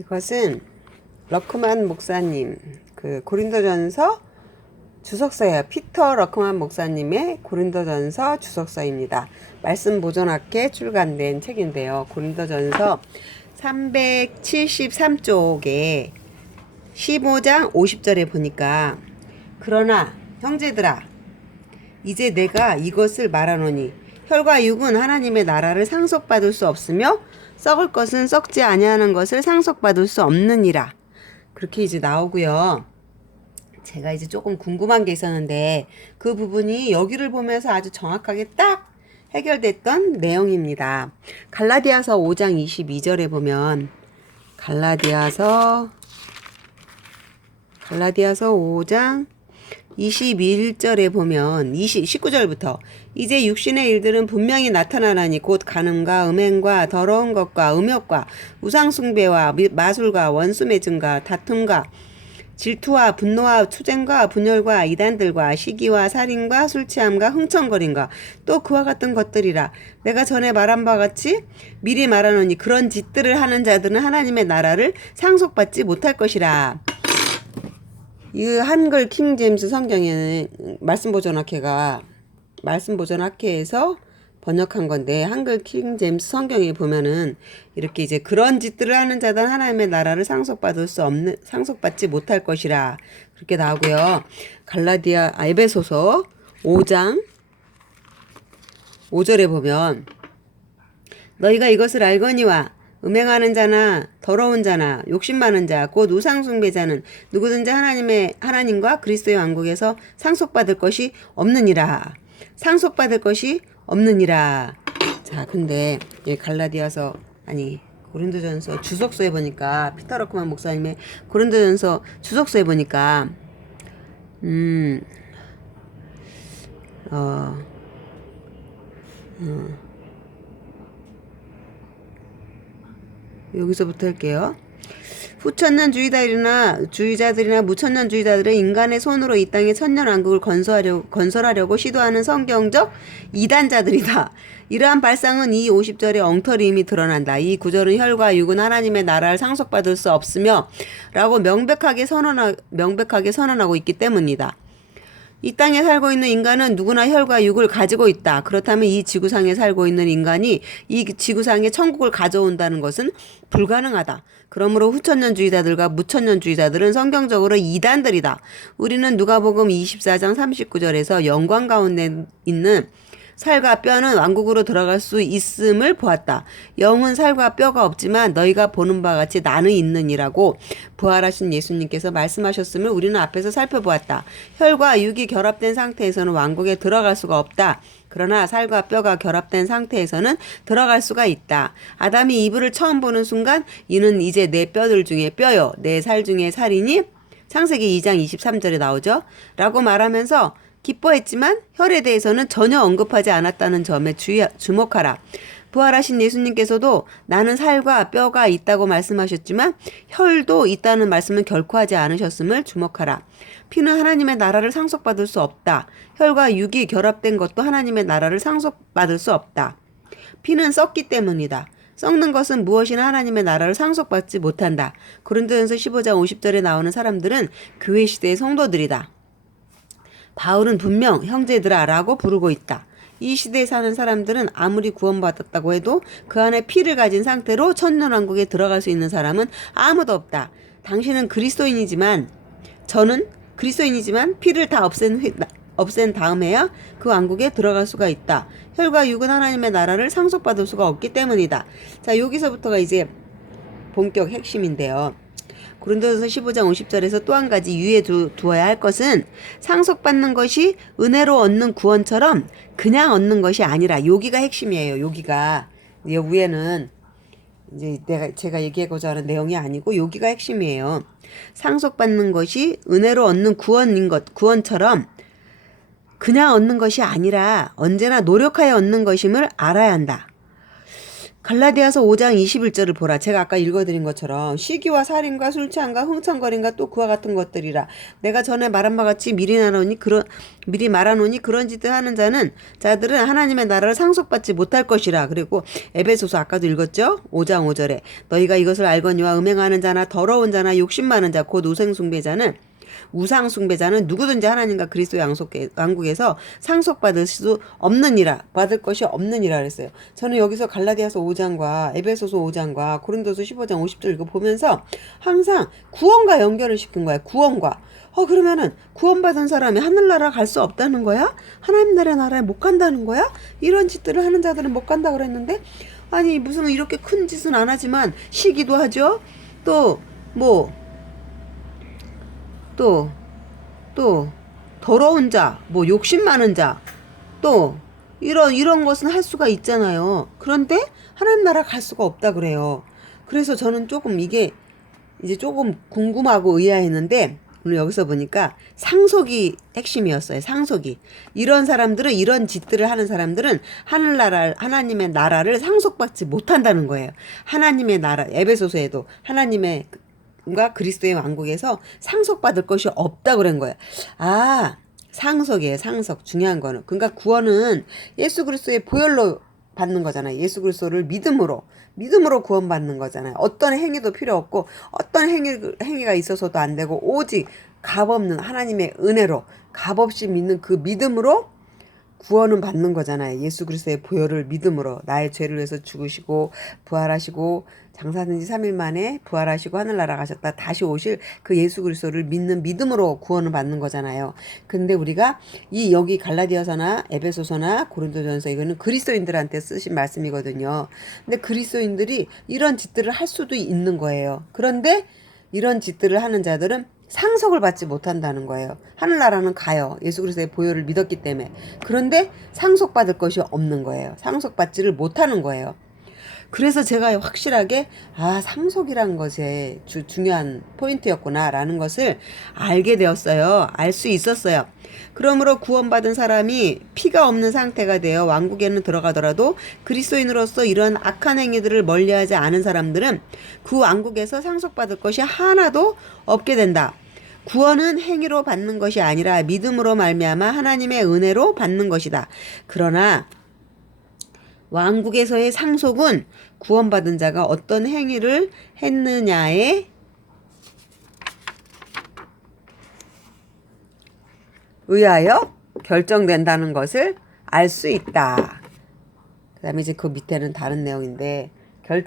이것은 러크만 목사님 그 고린도전서 주석서예요. 피터 러크만 목사님의 고린도전서 주석서입니다. 말씀 보존학회 출간된 책인데요. 고린도전서 373쪽에 15장 50절에 보니까 그러나 형제들아 이제 내가 이것을 말하노니 혈과 육은 하나님의 나라를 상속받을 수 없으며 썩을 것은 썩지 아니하는 것을 상속받을 수 없느니라. 그렇게 이제 나오고요. 제가 이제 조금 궁금한 게 있었는데 그 부분이 여기를 보면서 아주 정확하게 딱 해결됐던 내용입니다. 갈라디아서 5장 22절에 보면 갈라디아서 5장 21절에 보면 19절부터 이제 육신의 일들은 분명히 나타나나니 곧 간음과 음행과 더러운 것과 음욕과 우상숭배와 마술과 원수매증과 다툼과 질투와 분노와 투쟁과 분열과 이단들과 시기와 살인과 술취함과 흥청거림과 또 그와 같은 것들이라. 내가 전에 말한 바와 같이 미리 말하노니 그런 짓들을 하는 자들은 하나님의 나라를 상속받지 못할 것이라. 이 한글 킹 제임스 성경에는 말씀보존학회에서 번역한 건데 한글 킹 제임스 성경에 보면은 이렇게 이제 그런 짓들을 하는 자들은 하나님의 나라를 상속받지 못할 것이라 그렇게 나오고요. 에베소서 5장 5절에 보면 너희가 이것을 알거니와 음행하는 자나 더러운 자나 욕심 많은 자 곧 우상숭배자는 누구든지 하나님과 그리스도의 왕국에서 상속받을 것이 없느니라. 상속받을 것이 없느니라. 자, 근데 고린도전서 주석서에 보니까 피터 러크만 목사님의 고린도전서 주석서에 보니까 여기서부터 할게요. 후천년주의자들이나 무천년주의자들은 인간의 손으로 이 땅의 천년왕국을 건설하려고 시도하는 성경적 이단자들이다. 이러한 발상은 이 50절의 엉터리임이 드러난다. 이 구절은 혈과 육은 하나님의 나라를 상속받을 수 없으며 라고 명백하게 선언하고 있기 때문이다. 이 땅에 살고 있는 인간은 누구나 혈과 육을 가지고 있다. 그렇다면 이 지구상에 살고 있는 인간이 이 지구상에 천국을 가져온다는 것은 불가능하다. 그러므로 후천년주의자들과 무천년주의자들은 성경적으로 이단들이다. 우리는 누가복음 24장 39절에서 영광 가운데 있는 살과 뼈는 왕국으로 들어갈 수 있음을 보았다. 영은 살과 뼈가 없지만 너희가 보는 바와 같이 나는 있느니라고 부활하신 예수님께서 말씀하셨음을 우리는 앞에서 살펴보았다. 혈과 육이 결합된 상태에서는 왕국에 들어갈 수가 없다. 그러나 살과 뼈가 결합된 상태에서는 들어갈 수가 있다. 아담이 이브를 처음 보는 순간 이는 이제 내 뼈들 중에 뼈요 내 살 중에 살이니 창세기 2장 23절에 나오죠. 라고 말하면서 기뻐했지만 혈에 대해서는 전혀 언급하지 않았다는 점에 주목하라. 부활하신 예수님께서도 나는 살과 뼈가 있다고 말씀하셨지만 혈도 있다는 말씀은 결코 하지 않으셨음을 주목하라. 피는 하나님의 나라를 상속받을 수 없다. 혈과 육이 결합된 것도 하나님의 나라를 상속받을 수 없다. 피는 썩기 때문이다. 썩는 것은 무엇이나 하나님의 나라를 상속받지 못한다. 고린도전서 15장 50절에 나오는 사람들은 교회 시대의 성도들이다. 바울은 분명 형제들아 라고 부르고 있다. 이 시대에 사는 사람들은 아무리 구원받았다고 해도 그 안에 피를 가진 상태로 천년왕국에 들어갈 수 있는 사람은 아무도 없다. 당신은 저는 그리스도인이지만 피를 다 없앤 다음에야 그 왕국에 들어갈 수가 있다. 혈과 육은 하나님의 나라를 상속받을 수가 없기 때문이다. 자, 여기서부터가 이제 본격 핵심인데요. 고린도전서 15장 50절에서 또 한 가지 유의해 두어야 할 것은 상속받는 것이 은혜로 얻는 구원처럼 그냥 얻는 것이 아니라 여기가 핵심이에요. 여기가 위에는 이제 제가 얘기하고자 하는 내용이 아니고 여기가 핵심이에요. 상속받는 것이 은혜로 얻는 구원처럼 그냥 얻는 것이 아니라 언제나 노력하여 얻는 것임을 알아야 한다. 갈라디아서 5장 21절을 보라. 제가 아까 읽어드린 것처럼 시기와 살인과 술 취함과 흥청거림과 또 그와 같은 것들이라. 내가 전에 말한 바 같이 미리 말하노니 그런 짓을 하는 자들은 하나님의 나라를 상속받지 못할 것이라. 그리고 에베소서 아까도 읽었죠? 5장 5절에 너희가 이것을 알거니와 음행하는 자나 더러운 자나 욕심 많은 자 곧 우상 숭배자는 누구든지 하나님과 그리스도의 왕국에서 상속받을 수 없느니라. 받을 것이 없느니라 그랬어요. 저는 여기서 갈라디아서 5장과 에베소서 5장과 고린도서 15장 50절 이거 보면서 항상 구원과 연결을 시킨 거야. 구원과. 그러면은 구원받은 사람이 하늘나라 갈 수 없다는 거야? 하나님 나라에 못 간다는 거야? 이런 짓들을 하는 자들은 못 간다 그랬는데 아니 무슨 이렇게 큰 짓은 안 하지만 시기도 하죠. 또 더러운 자, 욕심 많은 자, 또 이런 것은 할 수가 있잖아요. 그런데 하나님 나라 갈 수가 없다 그래요. 그래서 저는 조금 이게 이제 조금 궁금하고 의아했는데 오늘 여기서 보니까 상속이 핵심이었어요. 상속이. 이런 사람들은 이런 짓들을 하는 사람들은 하나님의 나라를 상속받지 못한다는 거예요. 하나님의 나라 에베소서에도 하나님의 그리스도의 왕국에서 상속받을 것이 없다 그런 거예요. 상속이에요. 상속. 중요한 거는. 그러니까 구원은 예수 그리스도의 보혈로 받는 거잖아요. 예수 그리스도를 믿음으로 구원받는 거잖아요. 어떤 행위도 필요 없고 어떤 행위가 있어서도 안 되고 오직 값없는 하나님의 은혜로 값없이 믿는 그 믿음으로 구원은 받는 거잖아요. 예수 그리스도의 보혈을 믿음으로 나의 죄를 위해서 죽으시고 부활하시고 장사된 지 3일 만에 부활하시고 하늘나라 가셨다 다시 오실 그 예수 그리스도를 믿는 믿음으로 구원을 받는 거잖아요. 근데 우리가 여기 갈라디아서나 에베소서나 고린도전서 이거는 그리스도인들한테 쓰신 말씀이거든요. 근데 그리스도인들이 이런 짓들을 할 수도 있는 거예요. 그런데 이런 짓들을 하는 자들은 상속을 받지 못한다는 거예요. 하늘나라는 가요. 예수 그리스도의 보혈을 믿었기 때문에. 그런데 상속받을 것이 없는 거예요. 상속받지를 못하는 거예요. 그래서 제가 확실하게 상속이라는 것이 중요한 포인트였구나라는 것을 알게 되었어요. 알 수 있었어요. 그러므로 구원받은 사람이 피가 없는 상태가 되어 왕국에는 들어가더라도 그리스도인으로서 이런 악한 행위들을 멀리하지 않은 사람들은 그 왕국에서 상속받을 것이 하나도 없게 된다. 구원은 행위로 받는 것이 아니라 믿음으로 말미암아 하나님의 은혜로 받는 것이다. 그러나 왕국에서의 상속은 구원받은 자가 어떤 행위를 했느냐에 의하여 결정된다는 것을 알 수 있다. 그 다음에 이제 그 밑에는 다른 내용인데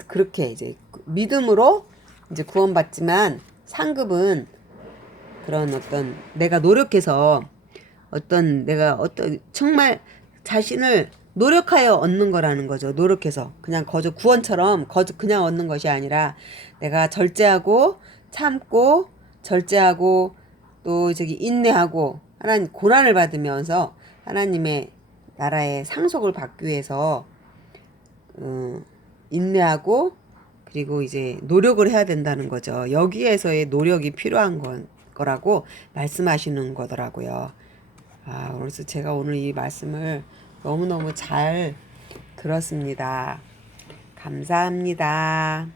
그렇게 이제 믿음으로 이제 구원받지만 상급은 그런 어떤 내가 노력해서 내가 정말 자신을 노력하여 얻는 거라는 거죠. 노력해서 그냥 구원처럼 그냥 얻는 것이 아니라 내가 절제하고 참고 절제하고 또 인내하고 하나님 고난을 받으면서 하나님의 나라의 상속을 받기 위해서 인내하고 그리고 이제 노력을 해야 된다는 거죠. 여기에서의 노력이 필요한 거라고 말씀하시는 거더라고요. 그래서 제가 오늘 이 말씀을 너무너무 잘 들었습니다. 감사합니다.